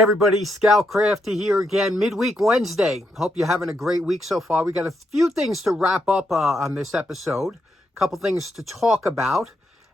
Everybody, Scout Crafty here again, midweek Wednesday. Hope you're having a great week so far. We got a few things to wrap up on this episode, a couple things to talk about,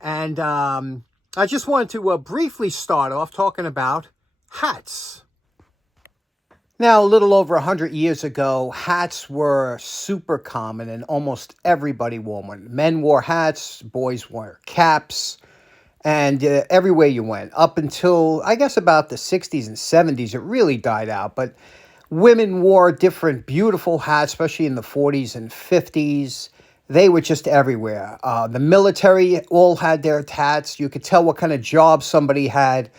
and I just wanted to briefly start off talking about hats. Now, a little over 100 years ago, hats were super common and almost everybody wore one. Men wore hats, boys wore caps. And everywhere you went, up until, I guess, about the 60s and 70s, it really died out. But women wore different beautiful hats, especially in the 40s and 50s. They were just everywhere. The military all had their hats. You could tell what kind of job somebody had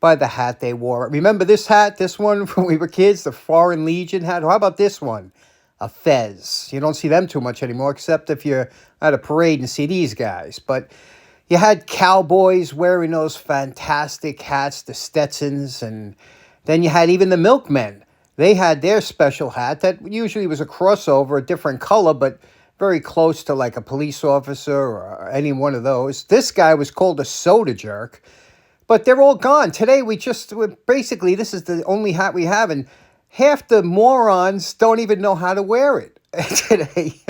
by the hat they wore. Remember this hat, this one when we were kids, the Foreign Legion hat? How about this one? A fez. You don't see them too much anymore, except if you're at a parade and see these guys. But you had cowboys wearing those fantastic hats, the Stetsons, and then you had even the milkmen. They had their special hat that usually was a crossover, a different color, but very close to like a police officer or any one of those. This guy was called a soda jerk, but they're all gone. Today basically this is the only hat we have, and half the morons don't even know how to wear it today.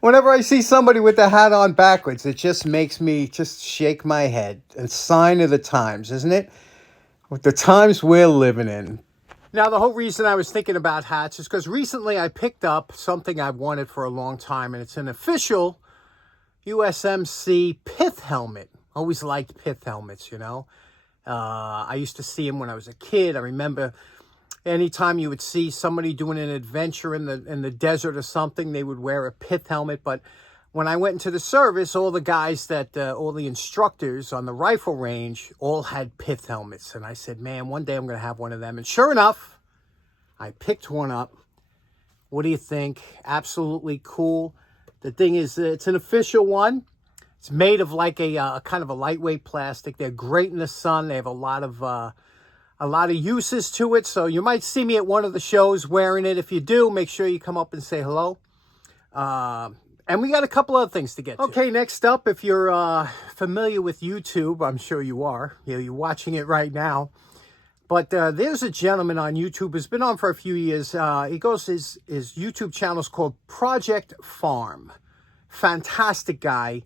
Whenever I see somebody with the hat on backwards, it just makes me just shake my head. A sign of the times, isn't it? With the times we're living in. Now, the whole reason I was thinking about hats is because recently I picked up something I've wanted for a long time, and it's an official USMC pith helmet. Always liked pith helmets, you know. I used to see them when I was a kid. I remember anytime you would see somebody doing an adventure in the desert or something, they would wear a pith helmet. But when I went into the service, all the guys all the instructors on the rifle range all had pith helmets. And I said, man, one day I'm going to have one of them. And sure enough, I picked one up. What do you think? Absolutely cool. The thing is, it's an official one. It's made of like a kind of a lightweight plastic. They're great in the sun. They have a lot of uses to it, so you might see me at one of the shows wearing it. If you do, make sure you come up and say hello. And we got a couple other things to get to. Okay, next up, if you're familiar with YouTube, I'm sure you are. You're watching it right now. But there's a gentleman on YouTube who's been on for a few years. His YouTube channel is called Project Farm. Fantastic guy.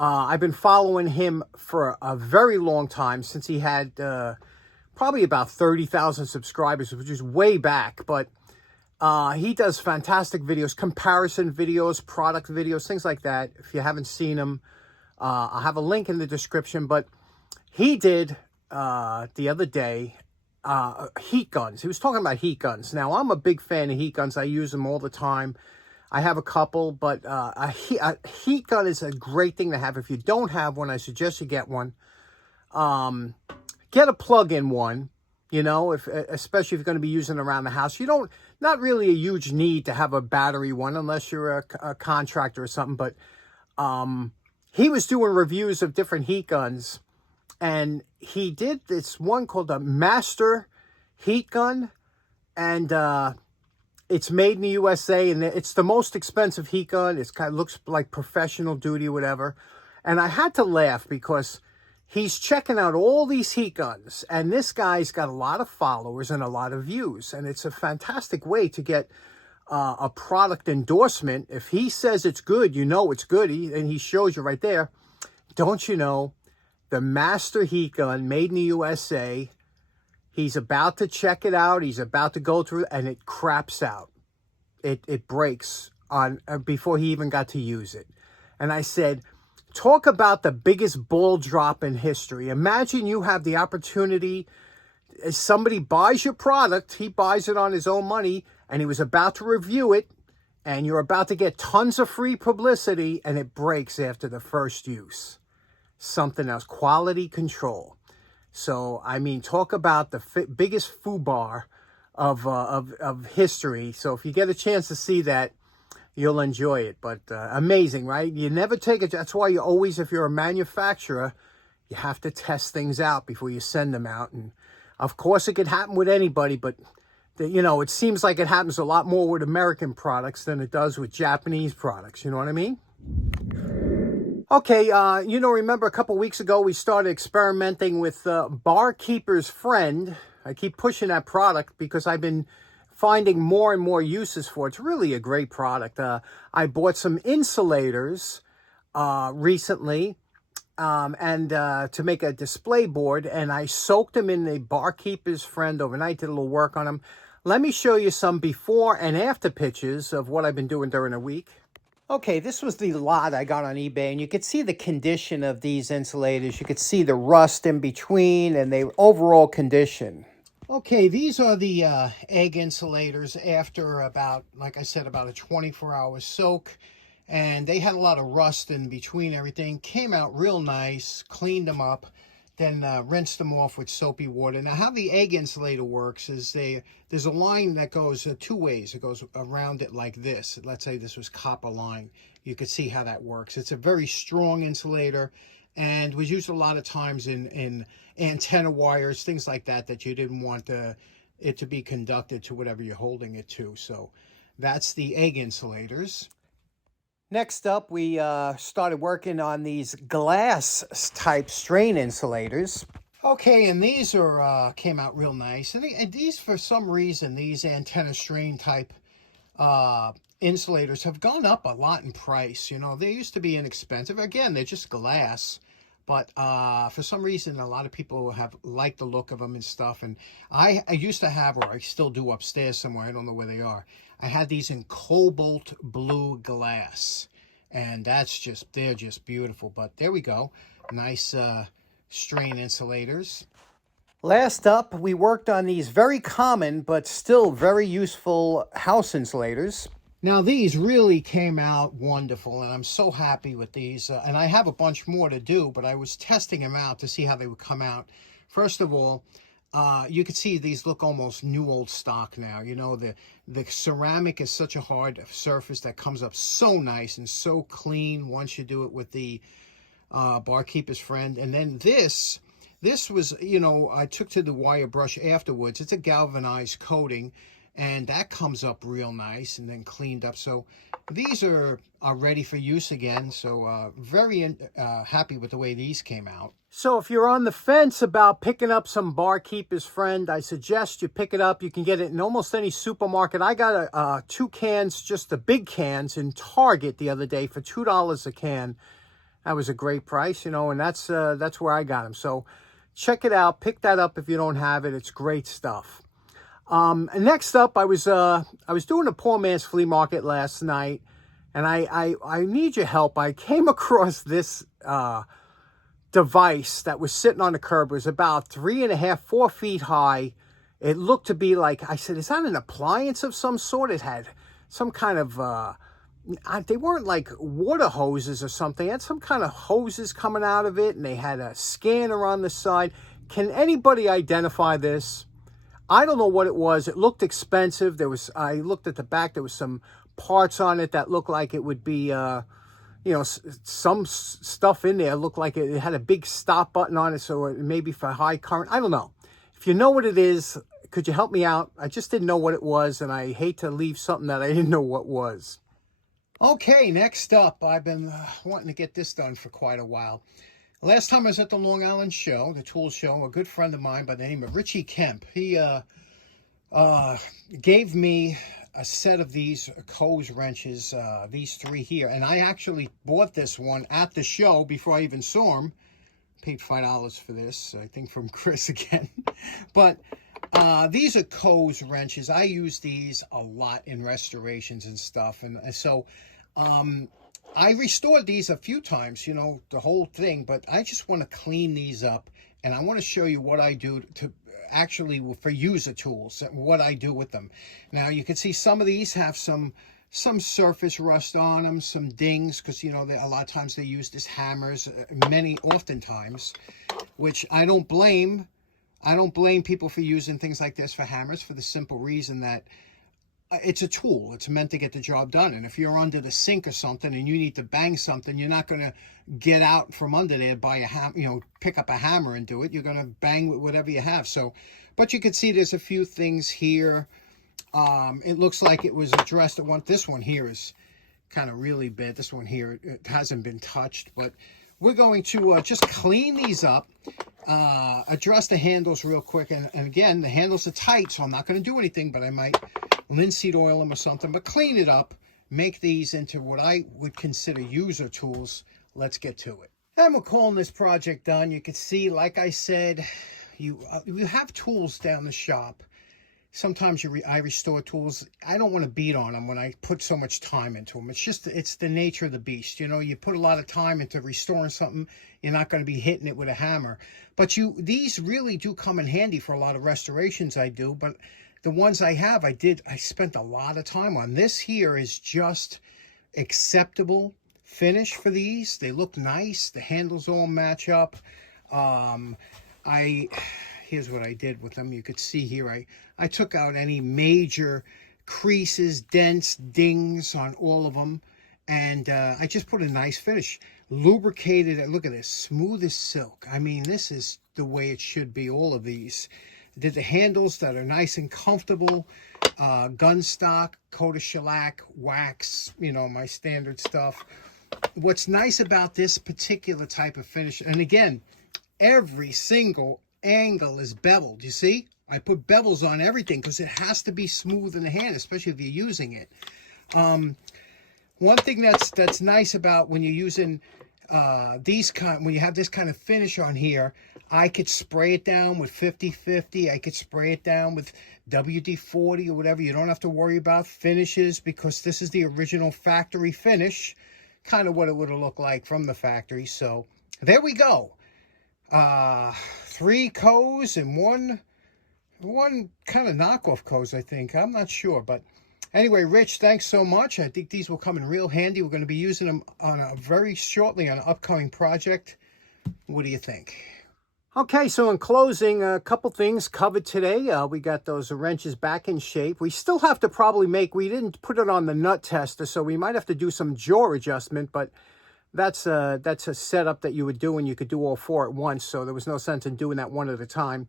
I've been following him for a very long time, since he had probably about 30,000 subscribers, which is way back. But he does fantastic videos, comparison videos, product videos, things like that. If you haven't seen him, I'll have a link in the description. But he did, the other day, heat guns. He was talking about heat guns. Now, I'm a big fan of heat guns. I use them all the time. I have a couple, but a heat gun is a great thing to have. If you don't have one, I suggest you get one. Get a plug-in one, you know, especially if you're going to be using it around the house. Not really a huge need to have a battery one unless you're a contractor or something. But he was doing reviews of different heat guns, and he did this one called a Master Heat Gun, and it's made in the USA, and it's the most expensive heat gun. It kind of looks like professional duty or whatever. And I had to laugh because he's checking out all these heat guns, and this guy's got a lot of followers and a lot of views, and it's a fantastic way to get a product endorsement. If he says it's good, you know it's good, and he shows you right there. Don't you know, the Master Heat Gun, made in the USA, he's about to check it out, he's about to go through, and it craps out. It breaks on before he even got to use it. And I said, talk about the biggest ball drop in history. Imagine you have the opportunity, somebody buys your product, he buys it on his own money, and he was about to review it, and you're about to get tons of free publicity, and it breaks after the first use. Something else. Quality control. So, I mean, talk about the biggest foobar of history. So if you get a chance to see that, you'll enjoy it. But amazing, right? You never take it. That's why you always, if you're a manufacturer, you have to test things out before you send them out. And of course, it could happen with anybody, but you know, it seems like it happens a lot more with American products than it does with Japanese products. You know what I mean? Okay, remember a couple weeks ago we started experimenting with Barkeeper's Friend, I keep pushing that product because I've been finding more and more uses for it. It's really a great product. I bought some insulators recently and to make a display board, and I soaked them in the Barkeeper's Friend overnight, did a little work on them. Let me show you some before and after pictures of what I've been doing during the week. Okay, this was the lot I got on eBay, and you could see the condition of these insulators. You could see the rust in between and the overall condition. Okay, these are the egg insulators after about, like I said, about a 24-hour soak. And they had a lot of rust in between everything. Came out real nice, cleaned them up, then rinsed them off with soapy water. Now, how the egg insulator works is there's a line that goes two ways. It goes around it like this. Let's say this was copper line. You could see how that works. It's a very strong insulator and was used a lot of times in antenna wires, things like that, that you didn't want it to be conducted to whatever you're holding it to. So that's the egg insulators. Next up, we started working on these glass type strain insulators. Okay, and these are came out real nice. And these, for some reason, these antenna strain type insulators have gone up a lot in price. You know, they used to be inexpensive. Again, they're just glass. But for some reason, a lot of people have liked the look of them and stuff. And I used to have, or I still do upstairs somewhere, I don't know where they are. I had these in cobalt blue glass. And they're just beautiful. But there we go. Nice strain insulators. Last up, we worked on these very common but still very useful house insulators. Now, these really came out wonderful, and I'm so happy with these. And I have a bunch more to do, but I was testing them out to see how they would come out. First of all, you can see these look almost new old stock now. You know, the ceramic is such a hard surface that comes up so nice and so clean once you do it with the Barkeeper's Friend. And then this was, you know, I took to the wire brush afterwards. It's a galvanized coating, and that comes up real nice and then cleaned up. So these are ready for use again. So very happy with the way these came out. So if you're on the fence about picking up some Barkeeper's Friend, I suggest you pick it up. You can get it in almost any supermarket. I got 2 cans, just the big cans, in Target the other day for $2 a can. That was a great price, you know, and that's where I got them. So check it out. Pick that up if you don't have it. It's great stuff. And next up, I was doing a poor man's flea market last night, and I need your help. I came across this device that was sitting on the curb. It was about 3.5, 4 feet high. It looked to be like, I said, is that an appliance of some sort? It had some kind of, they weren't like water hoses or something. It had some kind of hoses coming out of it, and they had a scanner on the side. Can anybody identify this? I don't know what it was. It looked expensive. I looked at the back. There was some parts on it that looked like it would be, you know, some stuff in there looked like it had a big stop button on it, so it maybe for high current. I don't know. If you know what it is, could you help me out? I just didn't know what it was, and I hate to leave something that I didn't know what was. Okay, next up, I've been wanting to get this done for quite a while. Last time I was at the Long Island show, the tool show, a good friend of mine by the name of Richie Kemp, he gave me a set of these Coes wrenches, these 3 here. And I actually bought this one at the show before I even saw him. Paid $5 for this, I think from Chris again. But these are Coes wrenches. I use these a lot in restorations and stuff. And so I restored these a few times, you know, the whole thing. But I just want to clean these up. And I want to show you what I do to actually for user tools, what I do with them. Now you can see some of these have some surface rust on them, some dings, because you know a lot of times they use as hammers, oftentimes, which I don't blame people for using things like this for hammers, for the simple reason that it's a tool. It's meant to get the job done. And if you're under the sink or something and you need to bang something, you're not going to get out from under there, pick up a hammer and do it. You're going to bang with whatever you have. So, but you can see there's a few things here. It looks like it was addressed at one. This one here is kind of really bad. This one here, it hasn't been touched, but we're going to just clean these up, address the handles real quick. And again, the handles are tight, so I'm not going to do anything, but I might linseed oil them or something. But clean it up, make these into what I would consider user tools. Let's get to it. And we're calling this project done. You can see, like I said, you have tools down the shop. Sometimes I restore tools. I don't want to beat on them when I put so much time into them. It's the nature of the beast. You know, you put a lot of time into restoring something, you're not going to be hitting it with a hammer. But these really do come in handy for a lot of restorations I do. But the ones I have, I spent a lot of time on. This here is just acceptable finish for these. They look nice. The handles all match up. Here's what I did with them. You could see here, I took out any major creases, dents, dings on all of them. And I just put a nice finish. Lubricated it. Look at this. Smooth as silk. I mean, this is the way it should be, all of these. Did the handles that are nice and comfortable. Gun stock, coat of shellac, wax, you know, my standard stuff. What's nice about this particular type of finish, and again, every single angle is beveled. You see, I put bevels on everything because it has to be smooth in the hand, especially if you're using it. One thing that's nice about when you're using when you have this kind of finish on here, I could spray it down with 50/50. I could spray it down with WD-40 or whatever. You don't have to worry about finishes because this is the original factory finish, kind of what it would have looked like from the factory. So there we go. 3 Coes and one kind of knockoff Coes, I think. I'm not sure, but anyway, Rich, thanks so much. I think these will come in real handy. We're going to be using them very shortly on an upcoming project. What do you think? Okay, so in closing, a couple things covered today. We got those wrenches back in shape. We still have to probably we didn't put it on the nut tester, so we might have to do some jaw adjustment, but that's a setup that you would do, and you could do all 4 at once, so there was no sense in doing that one at a time.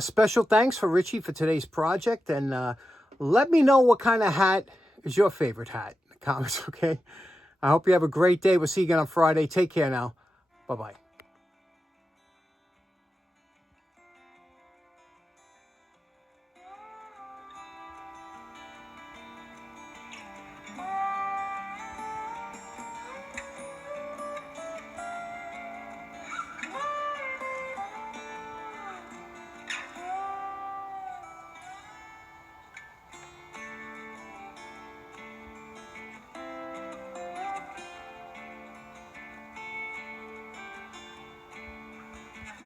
Special thanks for Richie for today's project, and let me know what kind of hat is your favorite hat in the comments, okay? I hope you have a great day. We'll see you again on Friday. Take care now. Bye-bye.